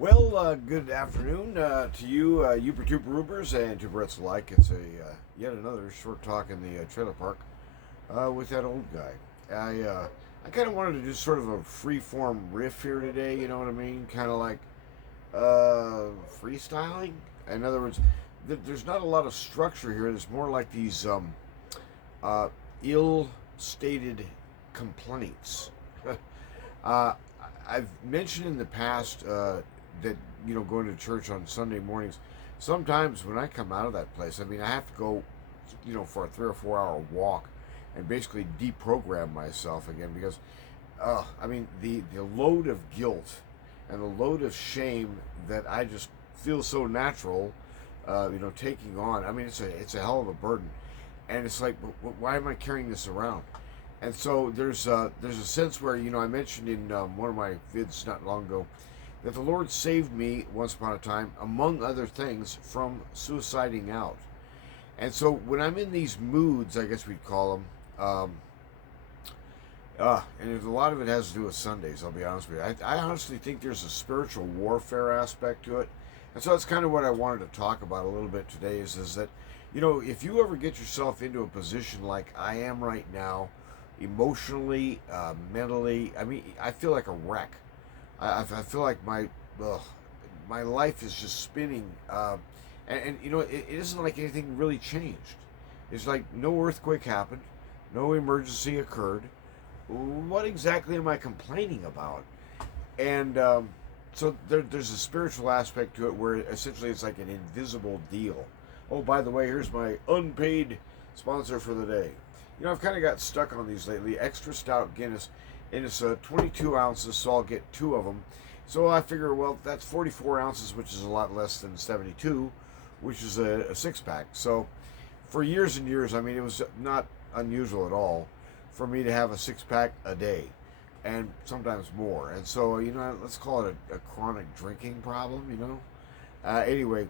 Good afternoon to you, Uber Rubers and Tuberets alike. It's yet another short talk in the trailer park with that old guy. I kind of wanted to do sort of a free form riff here today. You know what I mean? Kind of like freestyling. In other words, there's not a lot of structure here. There's more like these uh, ill-stated complaints. uh, I've mentioned in the past that going to church on Sunday mornings. Sometimes when I come out of that place, I mean, I have to go, for a 3 or 4 hour walk, and basically deprogram myself again because, I mean, the load of guilt and the load of shame that I just feel so natural, taking on. I mean, it's a hell of a burden, and it's like, why am I carrying this around? And so there's a sense where I mentioned in one of my vids not long ago that the Lord saved me once upon a time, among other things, from suiciding out. And so when I'm in these moods, I guess we'd call them, and a lot of it has to do with Sundays. I'll be honest with you. I honestly think there's a spiritual warfare aspect to it, and so that's kind of what I wanted to talk about a little bit today. Is that if you ever get yourself into a position like I am right now, emotionally, mentally, I mean, I feel like a wreck. I feel like ugh, my life is just spinning, it isn't like anything really changed. It's like no earthquake happened, no emergency occurred. What exactly am I complaining about? And so there's a spiritual aspect to it where essentially it's like an invisible deal. Oh, by the way, here's my unpaid sponsor for the day. I've kind of got stuck on these lately. Extra stout Guinness, and it's 22 ounces, so I'll get two of them. So I figure, well, that's 44 ounces, which is a lot less than 72, which is a six pack. So for years and years, I mean, it was not unusual at all for me to have a six pack a day, and sometimes more. And so, let's call it a chronic drinking problem. Anyway,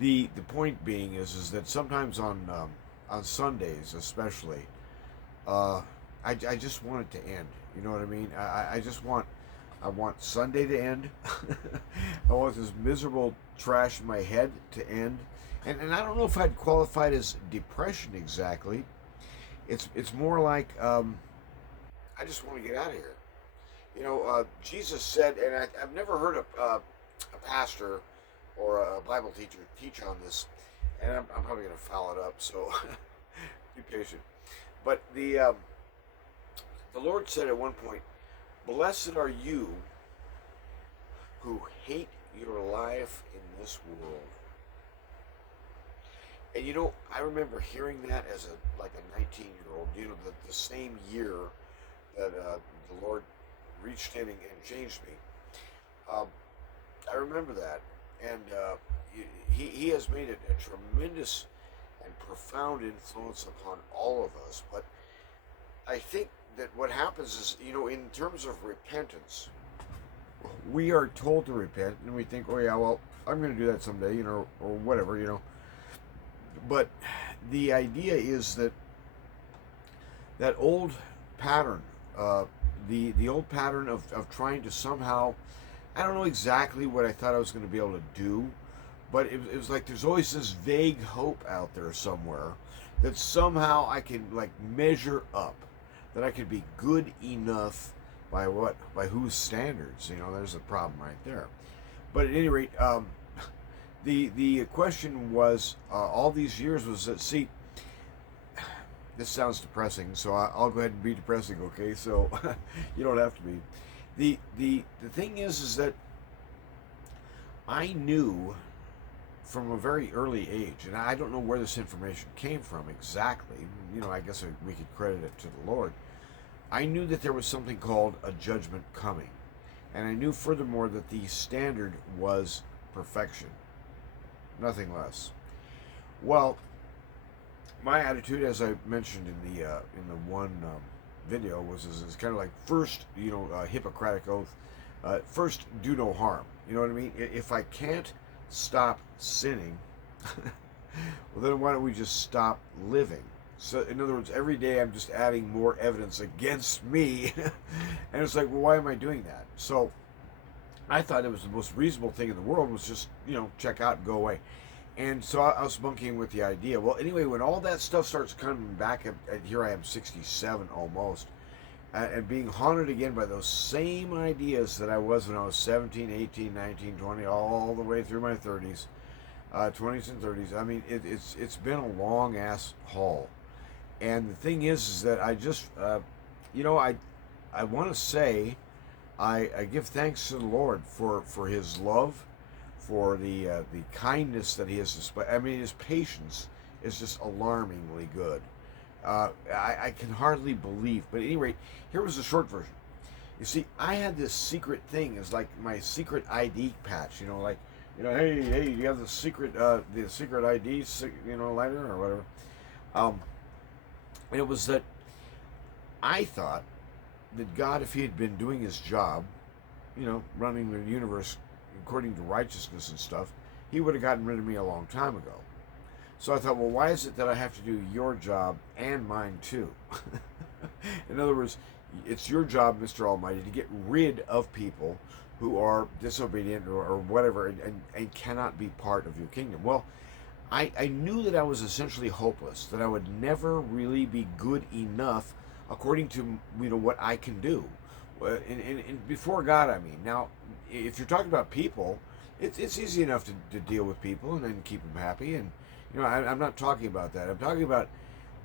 the point being is that sometimes on Sundays especially, I just want it to end. You know what I mean? I want Sunday to end. I want this miserable trash in my head to end. And I don't know if I'd qualify it as depression exactly. It's more like I just want to get out of here. Jesus said, and I've never heard a pastor or a Bible teacher teach on this, and I'm probably going to foul it up, so be patient. But the Lord said at one point, "Blessed are you who hate your life in this world." And I remember hearing that as a 19-year-old. The same year that the Lord reached in and changed me. Um, I remember that, and he has made a tremendous and profound influence upon all of us. But I think that what happens is, in terms of repentance, we are told to repent, and we think, oh yeah, well, I'm going to do that someday, or whatever. But the idea is that old pattern, the old pattern of trying to somehow, I don't know exactly what I thought I was going to be able to do, but it was like there's always this vague hope out there somewhere that somehow I can measure up, that I could be good enough by whose standards? There's a problem right there. But at any rate, the question was all these years was that, see, this sounds depressing, so I'll go ahead and be depressing, okay? So you don't have to be. The thing is that I knew from a very early age, and I don't know where this information came from exactly. I guess we could credit it to the Lord. I knew that there was something called a judgment coming, and I knew furthermore that the standard was perfection, nothing less. Well, my attitude, as I mentioned in the one video, is kind of like, first, Hippocratic oath. First, do no harm. You know what I mean? If I can't stop sinning, well, then why don't we just stop living? So, in other words, every day I'm just adding more evidence against me, and it's like, well, why am I doing that? So, I thought it was the most reasonable thing in the world was just, check out and go away. And so I was monkeying with the idea. Well, anyway, when all that stuff starts coming back, and here I am, 67 almost, and being haunted again by those same ideas that I was when I was 17, 18, 19, 20, all the way through my 30s, 20s and 30s. I mean, it's been a long ass haul. And the thing is that I just, I want to say, I give thanks to the Lord for His love, for the kindness that He has displayed. I mean, His patience is just alarmingly good. I can hardly believe. But at any rate, here was the short version. You see, I had this secret thing. It's like my secret ID patch. Hey, do you have the secret ID, lighter or whatever. And it was that I thought that God, if He had been doing His job, running the universe according to righteousness and stuff, He would have gotten rid of me a long time ago. So I thought, well, why is it that I have to do your job and mine too? In other words, it's your job, Mr. Almighty, to get rid of people who are disobedient or whatever and cannot be part of your kingdom. Well, I knew that I was essentially hopeless, that I would never really be good enough according to what I can do. And before God, I mean. Now, if you're talking about people, it's easy enough to deal with people and then keep them happy. And I'm not talking about that. I'm talking about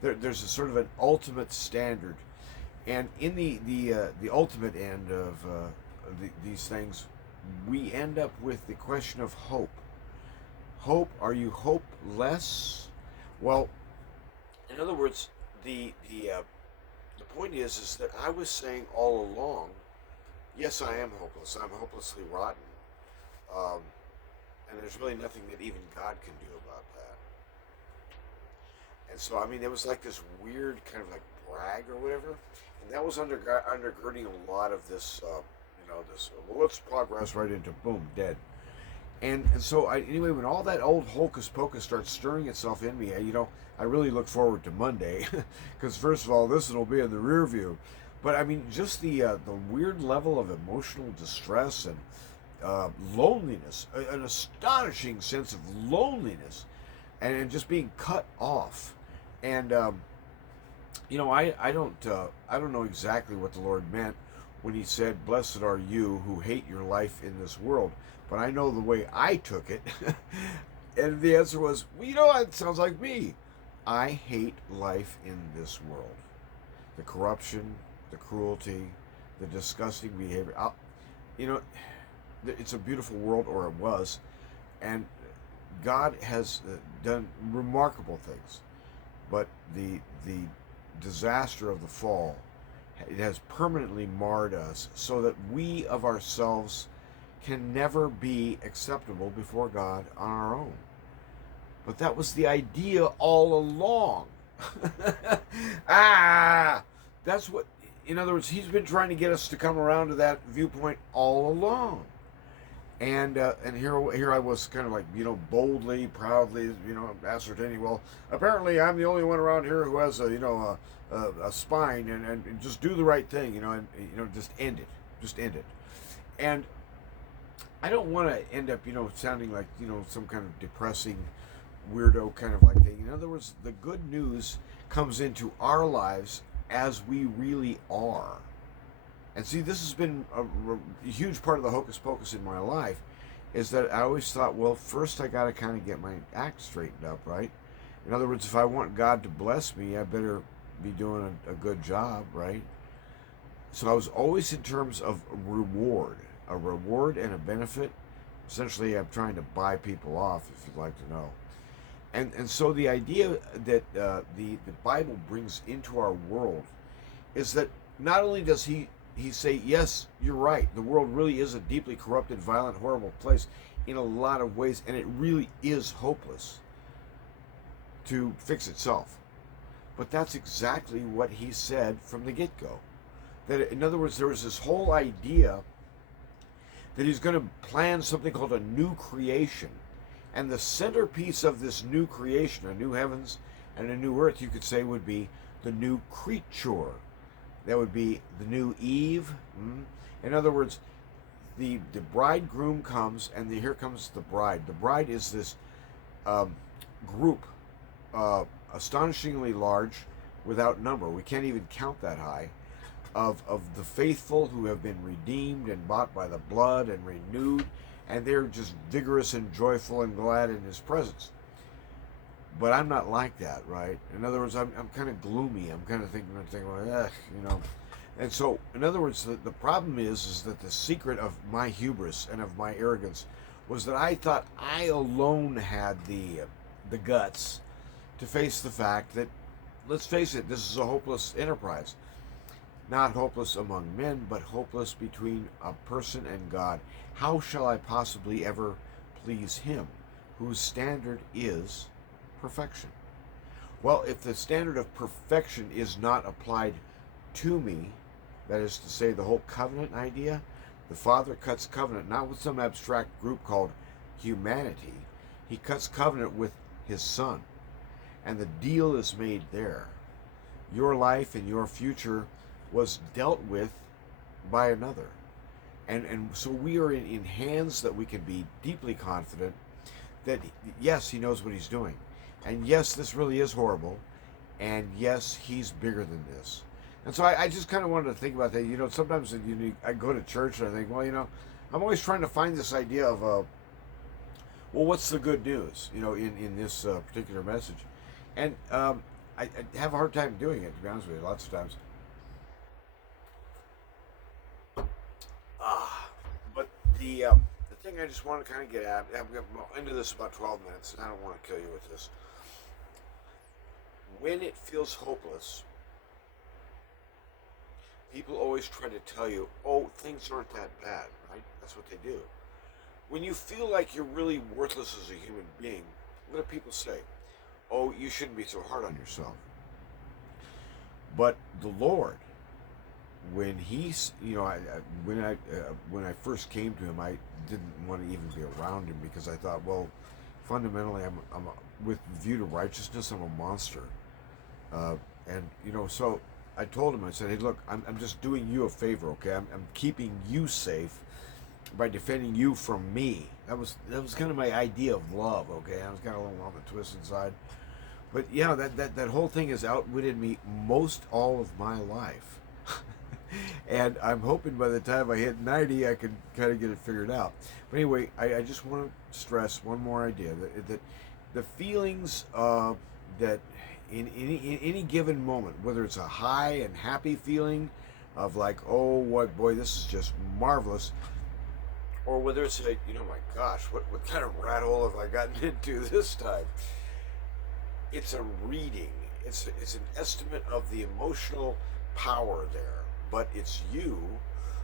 there's a sort of an ultimate standard, and in the ultimate end of these things, we end up with the question of hope. Hope? Are you hopeless? Well, in other words, the point is that I was saying all along, yes, I am hopeless. I'm hopelessly rotten, and there's really nothing that even God can do about that. And so, I mean, it was like this weird kind of like brag or whatever, and that was undergirding a lot of this, well, let's progress right into boom, dead. And so, anyway, when all that old hocus pocus starts stirring itself in me, I really look forward to Monday, because first of all, this will be in the rear view. But I mean, just the weird level of emotional distress and loneliness, an astonishing sense of loneliness, and just being cut off. And I don't know exactly what the Lord meant when He said, "Blessed are you who hate your life in this world." But I know the way I took it, and the answer was, well, it sounds like me. I hate life in this world. The corruption, the cruelty, the disgusting behavior. It's a beautiful world, or it was, and God has done remarkable things. But the disaster of the fall, it has permanently marred us so that we of ourselves can never be acceptable before God on our own. But that was the idea all along. That's what, in other words, He's been trying to get us to come around to that viewpoint all along. And here I was kind of like, boldly, proudly, ascertaining, well, apparently I'm the only one around here who has a spine and just do the right thing, and just end it. Just end it. And I don't want to end up, sounding like, some kind of depressing, weirdo kind of like thing. In other words, the good news comes into our lives as we really are. And see, this has been a huge part of the hocus pocus in my life, is that I always thought, well, first I got to kind of get my act straightened up, right? In other words, if I want God to bless me, I better be doing a good job, right? So I was always in terms of a reward and a benefit. Essentially, I'm trying to buy people off, if you'd like to know. And so the idea that the Bible brings into our world is that not only does he say, yes, you're right, the world really is a deeply corrupted, violent, horrible place in a lot of ways, and it really is hopeless to fix itself. But that's exactly what He said from the get-go. That, in other words, there was this whole idea that He's going to plan something called a new creation. And the centerpiece of this new creation, a new heavens and a new earth, you could say, would be the new creature. That would be the new Eve. In other words, the bridegroom comes, and here comes the bride. The bride is this um, group, astonishingly large, without number. We can't even count that high, of the faithful who have been redeemed and bought by the blood and renewed, and they're just vigorous and joyful and glad in his presence. But I'm not like that, right? In other words, I'm kind of gloomy. I'm kind of thinking, well, you know. And so, in other words, the problem is that the secret of my hubris and of my arrogance was that I thought I alone had the guts to face the fact that, let's face it, this is a hopeless enterprise. Not hopeless among men, but hopeless between a person and God. How shall I possibly ever please Him, whose standard is perfection? Well, if the standard of perfection is not applied to me, that is to say, the whole covenant idea, the Father cuts covenant not with some abstract group called humanity. He cuts covenant with His Son. And the deal is made there. Your life and your future was dealt with by another. And so we are in hands that we can be deeply confident that, yes, He knows what He's doing. And yes, this really is horrible. And yes, He's bigger than this. And so I just kind of wanted to think about that. You know, sometimes I go to church and I think, well, you know, I'm always trying to find this idea of, well, what's the good news, you know, in this particular message. And I have a hard time doing it, to be honest with you, lots of times. But the thing I just want to kind of get at, I'm into this about 12 minutes, and I don't want to kill you with this. When it feels hopeless, people always try to tell you, oh, things aren't that bad, right? That's what they do. When you feel like you're really worthless as a human being, what do people say? Oh, you shouldn't be so hard on yourself. But the Lord, when He's, you know, when I first came to Him, I didn't want to even be around Him because I thought, well, fundamentally, I'm with view to righteousness, I'm a monster, and you know, so I told Him, I said, hey, look, I'm just doing you a favor, okay? I'm keeping you safe by defending you from me. That was kind of my idea of love, okay? I was kind of a little on the twisted side. But yeah, that whole thing has outwitted me most all of my life. And I'm hoping by the time I hit 90, I can kind of get it figured out. But anyway, I just want to stress one more idea, that the feelings that in any given moment, whether it's a high and happy feeling of like, oh, what, boy, this is just marvelous, or whether it's like, you know, my gosh, what kind of rat hole have I gotten into this time? It's a reading. It's an estimate of the emotional power there. But it's you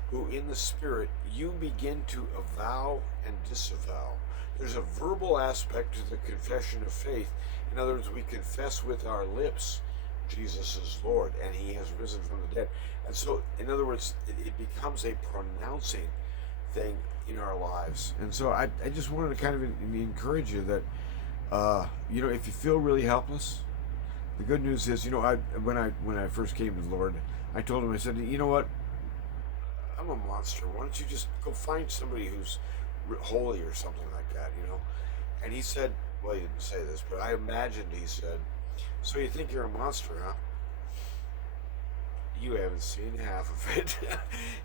who, in the Spirit, you begin to avow and disavow. There's a verbal aspect to the confession of faith. In other words, we confess with our lips Jesus is Lord, and He has risen from the dead. And so, in other words, it becomes a pronouncing thing in our lives. And so I just wanted to kind of encourage you that, you know, if you feel really helpless, the good news is, you know, when I first came to the Lord, I told Him, I said, you know what, I'm a monster. Why don't you just go find somebody who's holy or something like that, you know? And He said, well, He didn't say this, but I imagined He said, so you think you're a monster, huh? You haven't seen half of it.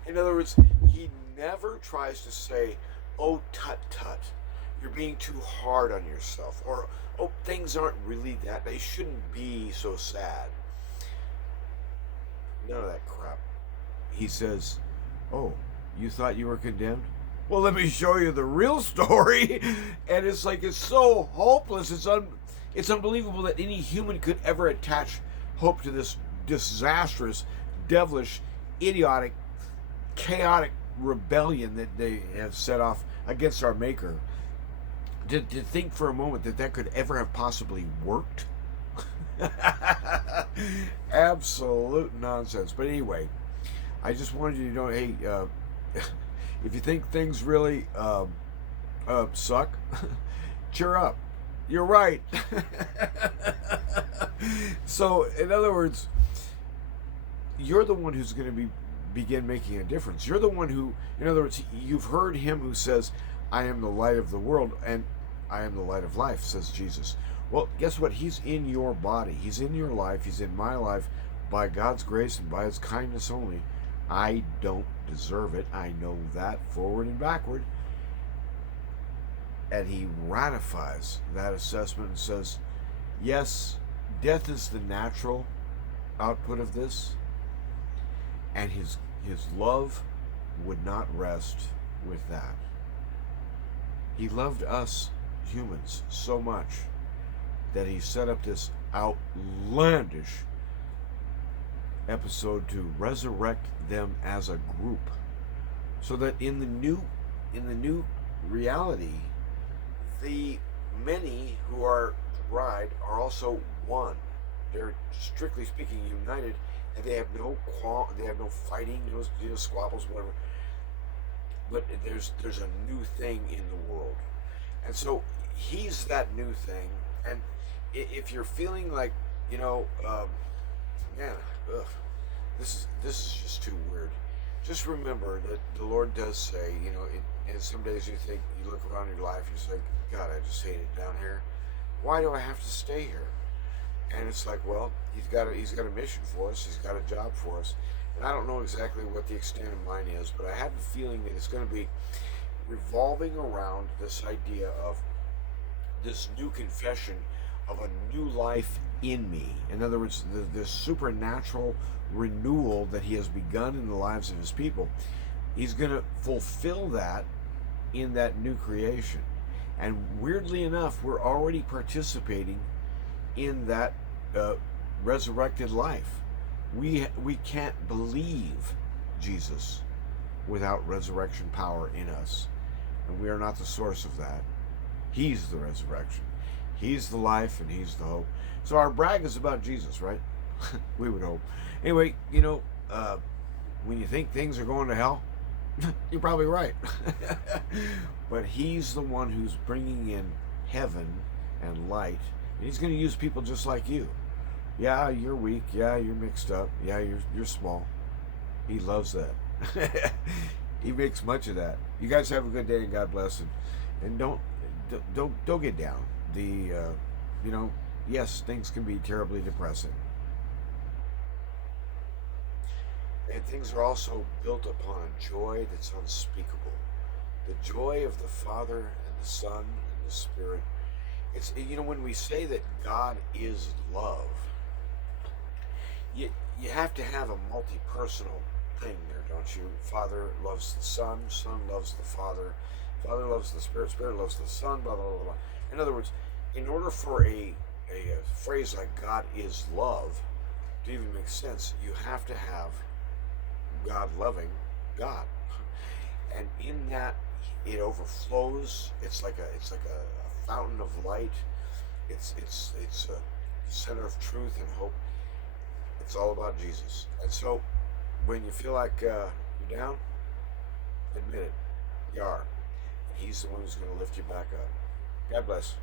In other words, He never tries to say, oh, tut tut, you're being too hard on yourself, or oh, things aren't really that, they shouldn't be so sad. None of that crap. He says, oh, you thought you were condemned? Well, let me show you the real story. And it's like, it's so hopeless. It's unbelievable that any human could ever attach hope to this disastrous, devilish, idiotic, chaotic rebellion that they have set off against our Maker. To think for a moment that could ever have possibly worked. Absolute nonsense. But anyway, I just wanted you to know, hey, if you think things really suck, cheer up. You're right. So, in other words, you're the one who's going to be begin making a difference. You're the one who, in other words, you've heard him who says, I am the light of the world and I am the light of life, says Jesus. Well, guess what? He's in your body. He's in your life. He's in my life by God's grace and by his kindness only. I don't deserve it. I know that forward and backward. And he ratifies that assessment and says, yes, death is the natural output of this, and his love would not rest with that. He loved us humans so much that he set up this outlandish episode to resurrect them as a group, so that in the new reality, the many who are the bride are also one. They're strictly speaking united, and they have no fighting, no squabbles, whatever. But there's a new thing in the world, and so he's that new thing. And if you're feeling like, man, this is just too weird, just remember that the Lord does say, and some days you think, you look around your life, you say, God, I just hate it down here. Why do I have to stay here? And it's like, well, he's got a mission for us. He's got a job for us. And I don't know exactly what the extent of mine is, but I have a feeling that it's going to be revolving around this idea of this new confession of a new life in me. In other words, this supernatural renewal that he has begun in the lives of his people. He's going to fulfill that in that new creation. And weirdly enough, we're already participating in that resurrected life. We can't believe Jesus without resurrection power in us. And we are not the source of that. He's the resurrection. He's the life, and he's the hope. So our brag is about Jesus, right? We would hope. Anyway, when you think things are going to hell, you're probably right. But he's the one who's bringing in heaven and light. And he's going to use people just like you. Yeah, you're weak. Yeah, you're mixed up. Yeah, you're small. He loves that. He makes much of that. You guys have a good day, and God bless. And don't get down. Yes, things can be terribly depressing. And things are also built upon a joy that's unspeakable. The joy of the Father and the Son and the Spirit. It's, when we say that God is love, you have to have a multi-personal thing there, don't you? Father loves the Son, Son loves the Father loves the Spirit, Spirit loves the Son, blah, blah, blah, blah. In other words, in order for a phrase like God is love to even make sense, you have to have God loving God. And in that, it overflows. It's like a fountain of light. It's a center of truth and hope. It's all about Jesus. And so when you feel like you're down, admit it. You are. And he's the one who's going to lift you back up. God bless.